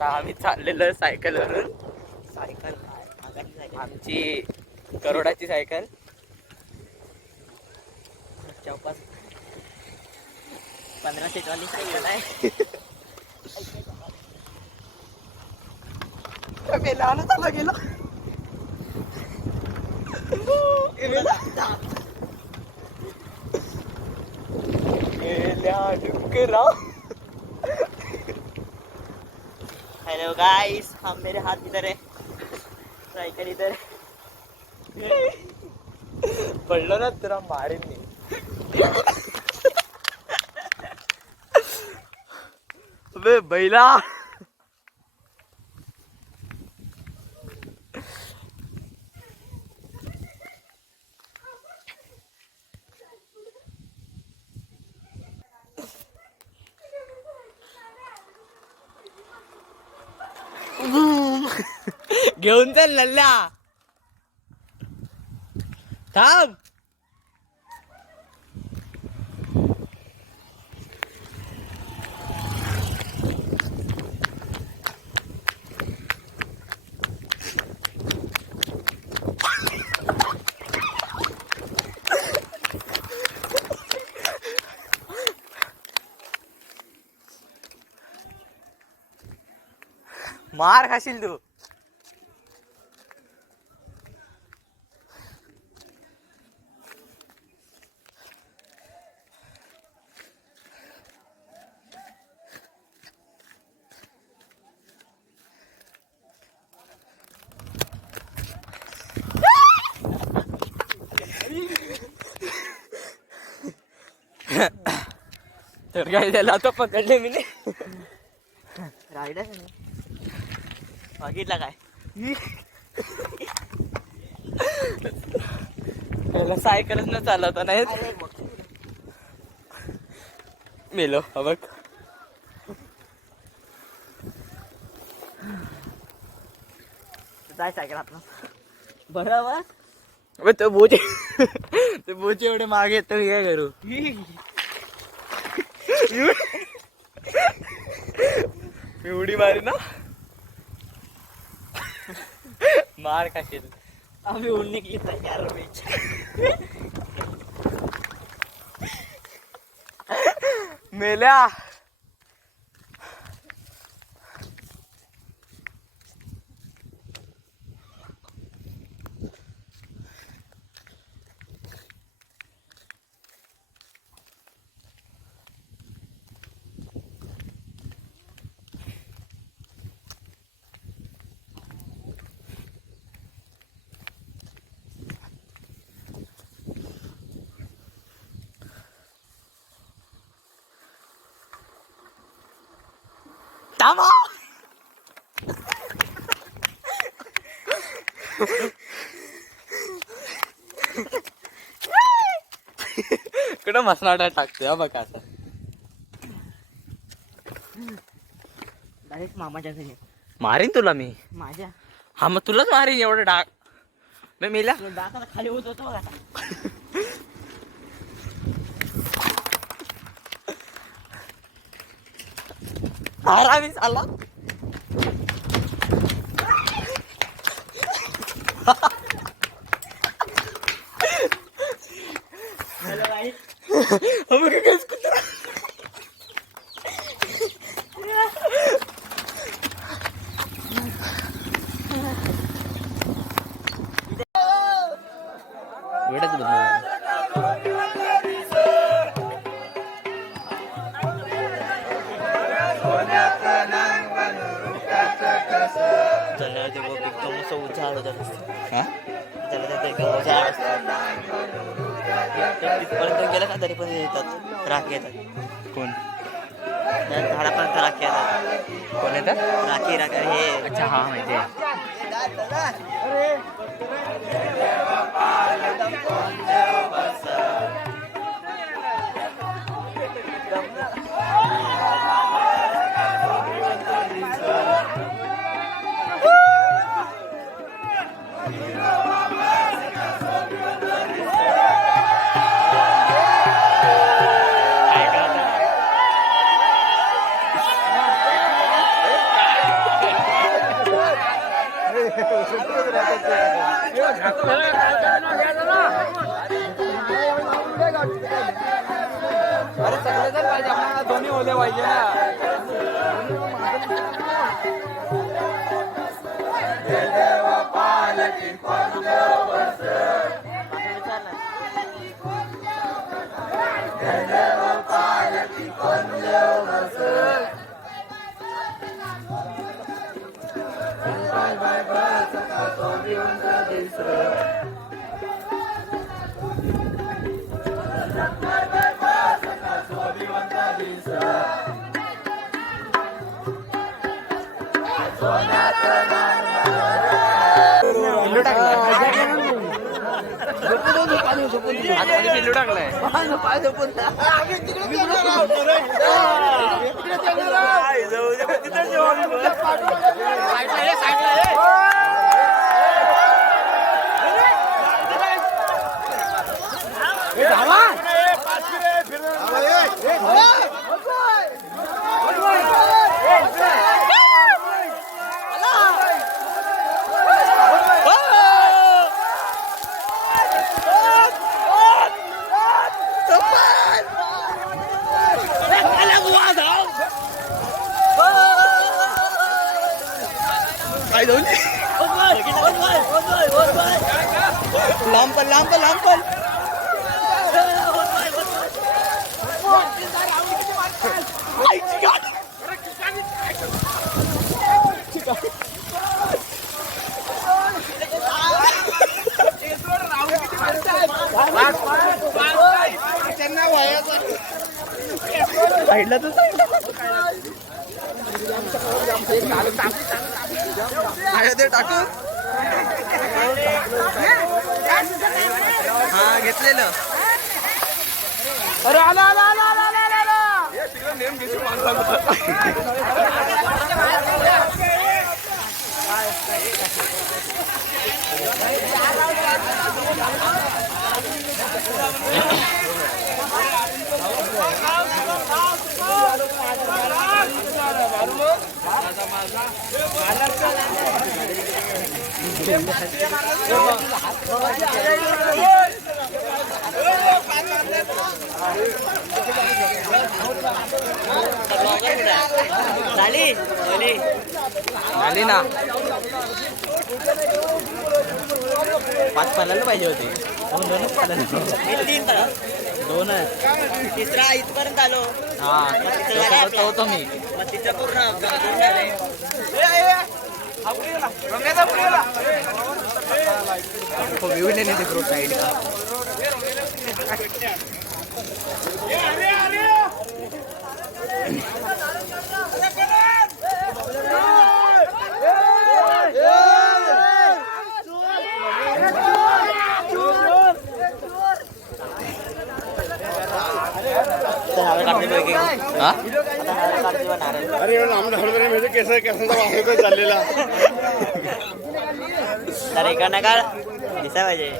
आता आम्ही चाललेलो सायकलवरून. सायकल आमची करोडाची सायकल. चौपास 15 सीटवाली सायकल आहे. चाला गेलो. हेलो गाइस, हम मेरे हाथ इधर है, साइकिल इधर है. पडलो ना तुला मारीन मी. अबे बैला. घेऊन चल लल्ला. थांब. मार खाशील तू. तर काय त्याला आता पकडले मी. रायडर बघितला काय त्याला सायकलच न चालवता नाही. मेलो बघ. जाय सायकल आपला बरोबर. अबे तो बोचे ते बोचे एवढे मागे येत काय करू. मी उडी मारी ना. मार खाशील. आम्ही उडने की तयार मेल्या. थांबा. कडं मसनाडा टाकते हा बघा आता. डायरेक्ट मामाच्या घरी मारीन तुला मी. माझ्या. हा मग तुलाच मारीन एवढं डाक. मी मेला. डाकाला खाली होत होतो बघा. आरामीच आला. हॅलो गाईस. तिथपर्यंत गेलं का तरी पण येतात राखी येतात. कोण झाडापर्यंत राखी येतात. कोण येतात. राखी राखी हे. अच्छा हा माहिती आहे. बनवले पाहिजे ना. पिल्लू टाकलाय. आतमध्ये पिल्लू टाकलाय. लांब पण लांब पण लांब पण. साईडला तर ते टाकू. हा घेतलेलं. अरे आला आला आला आला आला आला. नेम घेऊन झाली ना. 5 पालायला पाहिजे होते. 2च पालायला. 2च. तिसरा इथपर्यंत आलो. हा होतो मी. तिचं पूर्ण व्ह्यू नाही ते प्रो साईड का. अरे आम्हाला केस केसांचा वास चाललेला. तर इकडनं काढ दिसा पाहिजे.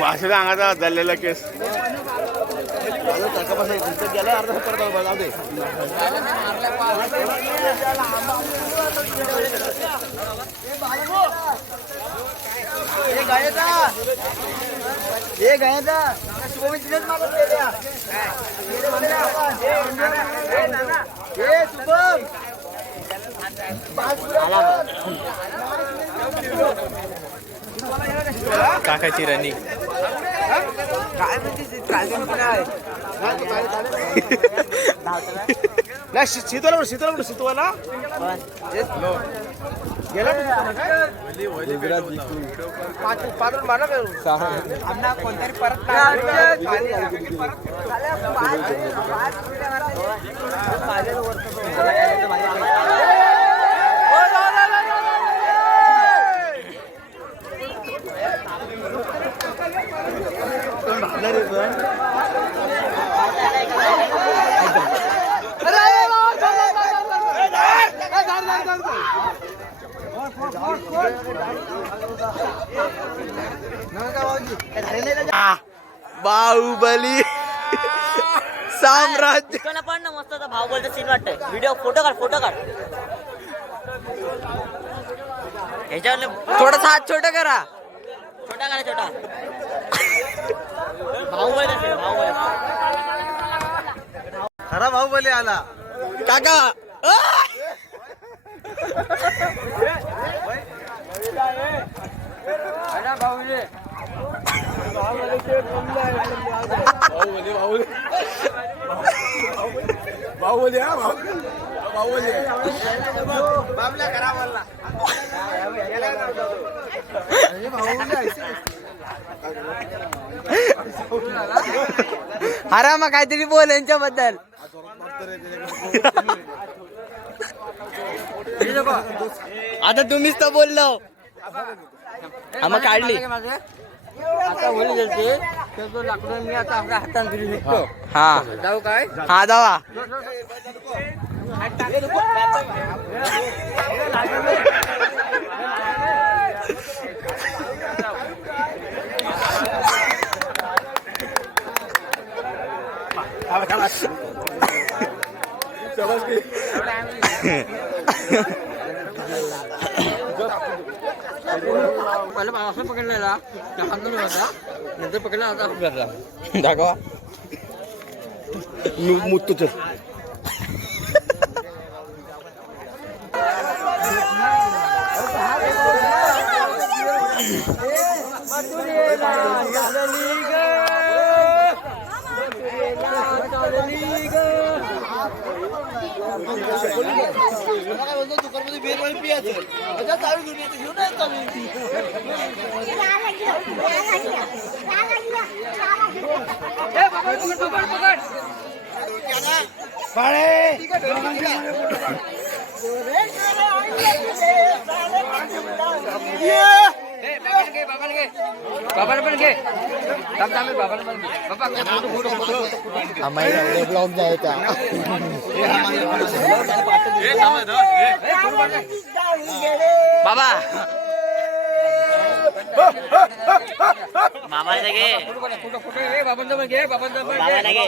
वासल्या अंगाचा झालेला केस. गेला अर्धा करतो जाऊ दे. हे गायचा शुभमी तिथेच मागत गेल्या. शुभम काकाची रनिंग काय नाही शीतवाला शीतवाला गेला कोणतरी परत बाहुबली साम्राज्य. इकडनं पण ना मस्त बाहुबलीचा सीन वाटतंय. व्हिडिओ फोटो काढ. ह्याच्यावर थोडासा हात छोटा करा. छोटा. बाहुबलीचा सीन खरा बाहुबली आला. काका बाहुबली बाबल्या खरा बोलला. अरे मग काहीतरी बोल यांच्याबद्दल. आता तुम्हीच तर बोललो. मग काढली आता होळी गेलते तो लाकडं मी आता आपल्या हाताने फिरू शकतो. हा जाऊ काय हा जावा. पहिला असं पकडलेला त्या हाताने होता नंतर पकडला आता असं धरला. दाखवा. मुत्तूच बाबाला पण घे. बाबाला पण घे. आम्हाला ब्लॉग जायचा. बाबा मामाला घे. बाबांचा पण घे. बाबाला घे.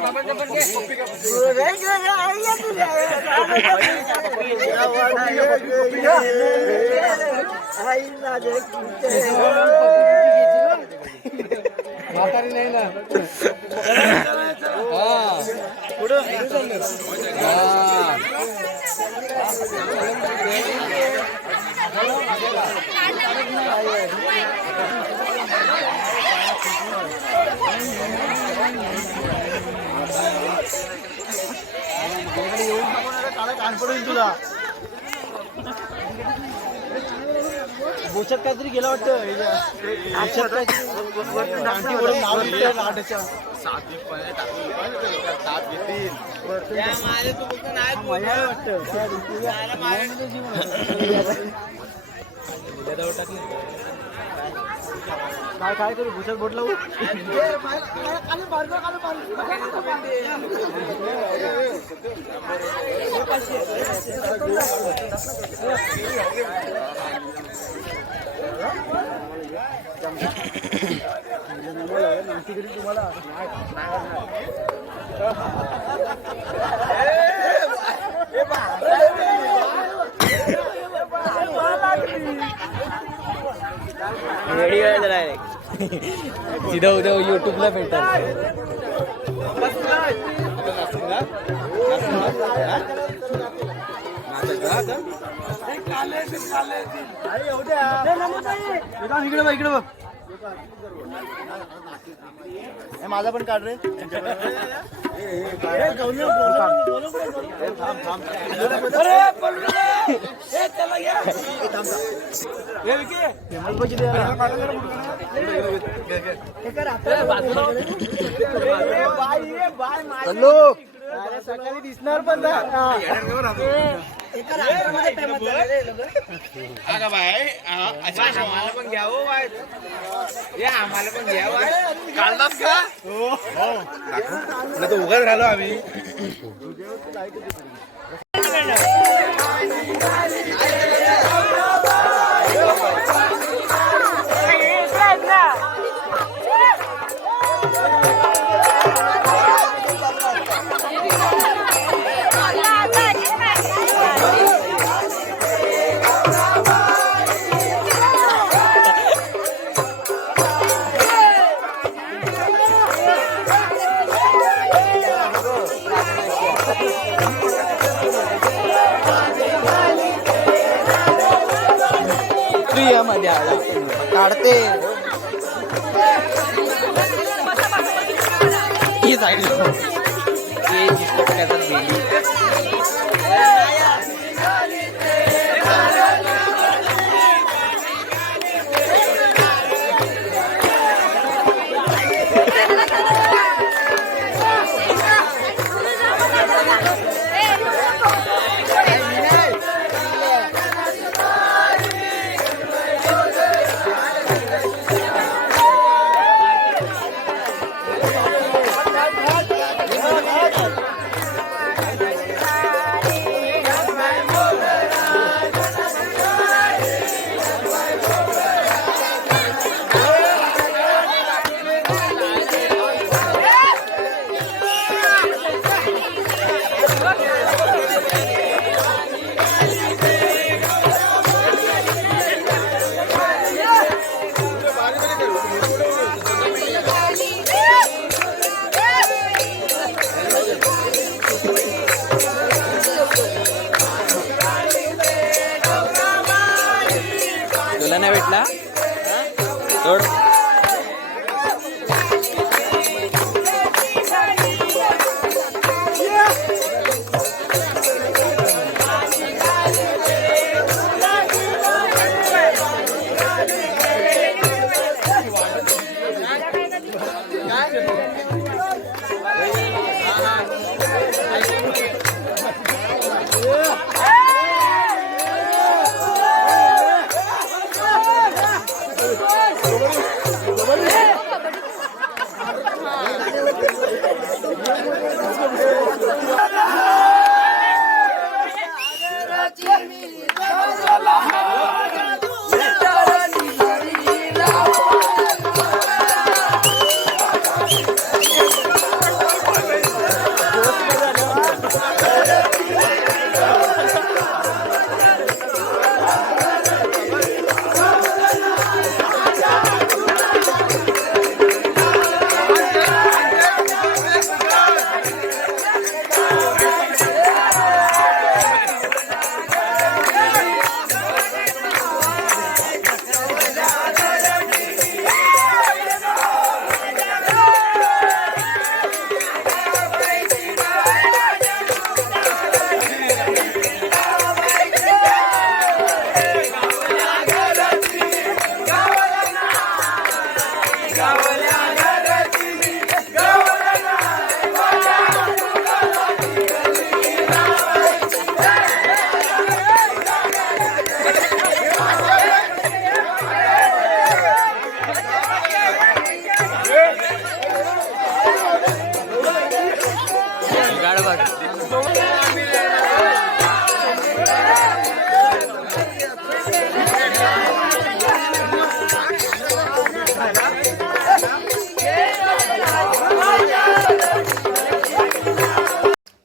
बाबांचा पण घे. म्हातारी नाही ना. बोचत काहीतरी गेला वाटतं. काय करू भुसत बोट लावू. सीधा उद्या युट्यूबला भेटल. इकडे बघ. माझा पण काढ रे. सकाळी दिसणार पण आम्हाला पण घ्यावं बाय. आम्हाला पण घ्यावं. काढलास का? हो उगाच घालो आम्ही. काढते ही साईड हे दिसतं का त्याचा बेली तुला नाही भेटला सोड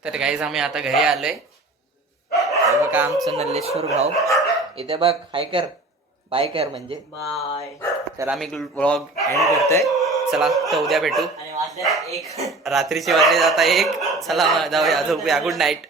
तर गाईज आम्ही आता घरी आलोय. हे बघा आमचं नल्लेश्वर भाऊ इथे बघ. हाय कर, बाय कर म्हणजे बाय. तर आम्ही व्लॉग एंड करतोय. चला तर उद्या भेटू. आणि वाजले 1. रात्रीचे वाजले जाता 1. चला जाऊया, झोपूया. Good night.